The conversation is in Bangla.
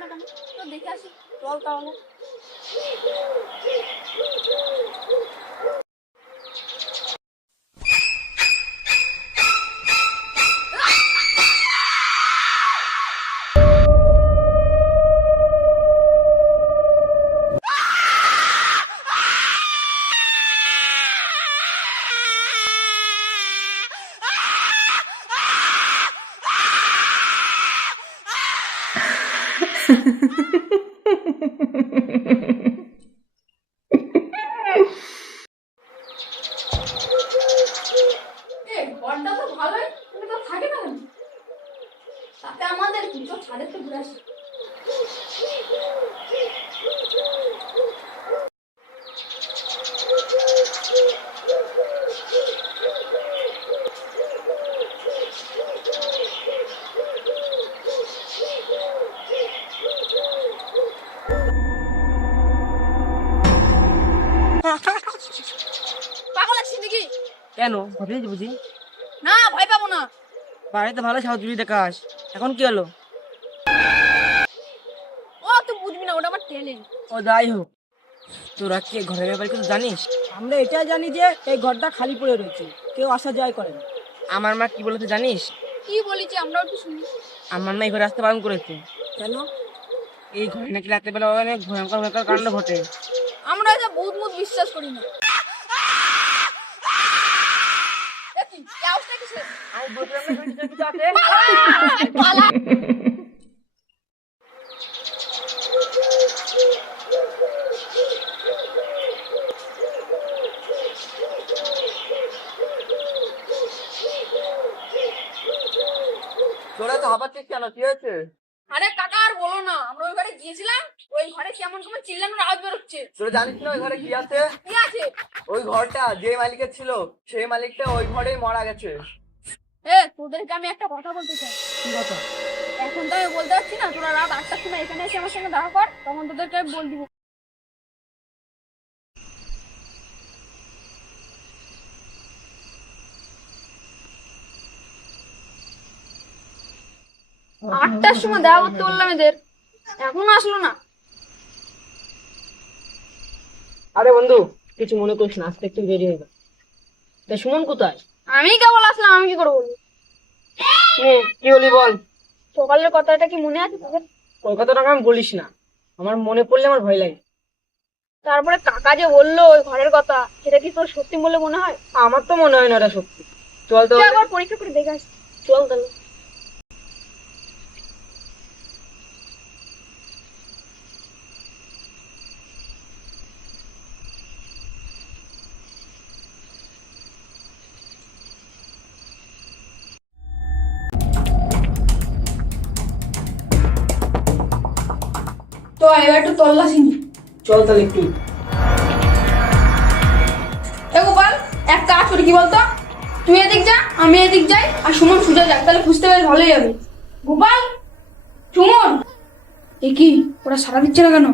না কেন? তো দেখে আসি, চল তাহলে। ঘরটা তো ভালোই, কিন্তু তো থাকে না কেন? তাতে আমাদের কি, চল ছাদে তো ঘুরে আসি। পাগল আছিস নাকি? কেন ভাবলি বুঝি? না, ভয় পাবো না। বাড়িতে ভালো সাহায্য দেখাস, এখন কি হলো? ও তুই বুঝবি না, ওটা আমার ট্যালেন্ট। ও যাই হোক, তোরা কি ঘরের ব্যাপারে কিছু জানিস? আমরা এটাই জানি যে এই ঘরটা খালি পড়ে রয়েছে, কেউ আসা যায় করে না। আমার মা কি বলেছে জানিস? কি বলিছি আমরাও একটু শুনি। আমার মা এই ঘরে আসতে বারণ করেছে। কেন? এই ঘরে নাকি রাতের বেলা অনেক ভয়ঙ্কর ভয়ঙ্কর কাণ্ড ঘটে। আমরা এটা ভূত মুত বিশ্বাস করি না। দেখি এই আওয়াজটা কিসের? আমি বলছিলাম না ঘরে কিছু আছে। পালা। তোরা তো হাঁপাচ্ছিস কেন, কি হয়েছে? আরে কাকা আর বলো না, আমরা ওই ঘরে গিয়েছিলাম, ওই ঘরে কেমন কেমন চিল্লানোর আওয়াজ বেরোচ্ছে। তোরা জানিস না ওই ঘরে কি আছে? কি আছে? ওই ঘরটা যে মালিকের ছিল সেই মালিকটা ওই ঘরেই মারা গেছে। তোদেরকে আমি একটা কথা বলতে চাই। কি কথা? এখন তো আমি বলতে পারছি না, তোরা রাত 8টার সময় এখানে এসে আমার সঙ্গে দেখা কর, তখন তোদেরকে আমি বল দিব। আটটার সময় দেখা করতে বললাম এদের, এখনো আসলো না। আরে বন্ধু, কিছু মনে করিস না, আজকে একটু দেরি হয়ে গেল। তা সুমন কোথায়? আমি কেবল আসলাম, আমি কি করে বলবো? কি বলি বল। সকালের কথাটা কি মনে আছে তোদের? ওই কথাটা আমি বলিস না, আমার মনে পড়লে আমার ভয় লাগে। তারপরে কাকা যে বললো ওই ঘরের কথা, সেটা কি তোর সত্যি বলে মনে হয়? আমার তো মনে হয় না এটা সত্যি। চল তো তুই একবার পরীক্ষা করে দেখে আসি। চল তাহলে। তো এবার একটু তল্লাশি নি। চল তাহলে একটু। এ গোপাল, এক কাজ করি, কি বলতো, তুই এদিক যা, আমি এদিক যাই, আর সুমন সুজা যাক, তাহলে খুঁজতে বেশ ভালোই হবে। গোপাল, সুমন, এ কি, ওরা সারা দিচ্ছে না কেন?